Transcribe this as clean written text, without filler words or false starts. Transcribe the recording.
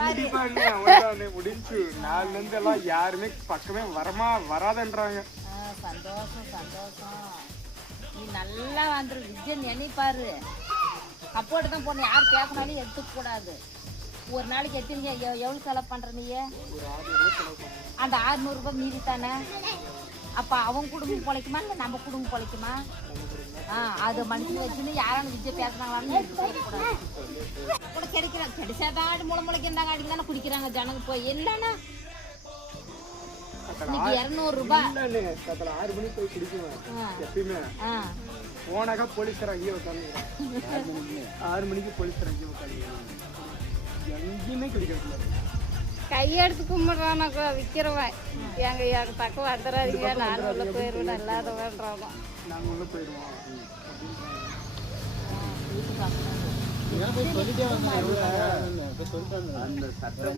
கண்டிப்பா அண்ணே, அவ்வளவுதானே, முடிஞ்சு. நாலுல இருந்து எல்லாம் யாருமே பக்கமே வராதன்றாங்க. சந்தோஷம் சந்தோஷம். நீ நல்லா வந்துரு விஜயன் நினைப்பாரு. அப்போட்டு தான் போன யார் கேட்கணாலும் எடுத்துக்க கூடாது. ஒரு நாளைக்கு எத்தனை எவ்வளவு செலவு பண்ற நீ? அந்த 600 ரூபாய் மீறி தானே. அப்ப அவன் குடும்பம் பொழைக்குமா இல்ல நம்ம குடும்பம் பொழைக்குமா? அது மனசுல வச்சுன்னு யாராலும் விஜய் பேசுறாங்களான்னு கூட கிடைக்கிறாங்க. கிடைச்சாதான் ஆடு முளைக்கிறாங்க ஆடிக்கு தானே குடிக்கிறாங்க ஜனங்க போய். இல்லன்னா இன்னைக்கு 200 ரூபாய் 6 மணிக்கு போய் குடிக்குவேன் எப்பயுமே. போனாக்கா போலீஸ்கார அங்கேயே உட்காந்து 6 மணிக்கு போலீஸ்கார அங்கேயே உட்காந்து எங்கேயுமே கிடைக்கிறது. கையெடுத்து கும்பிடுறானாக்கா விற்கிறவன் எங்க பக்கம் வந்துடாதீங்க, நான் உள்ள போயிடுவேன் இல்லாதவன்றாங்க. நாங்கள் உள்ள போயிடுவோம். சொல்லிட்டே வந்தாங்க.